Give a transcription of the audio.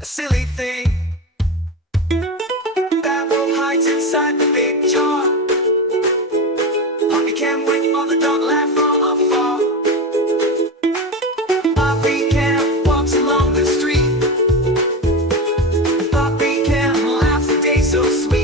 a silly thing that hides inside the big jar. Puppy can wait while the dog laughs from afar. Puppy can walks along the street. Puppy can laughs, the day so sweet.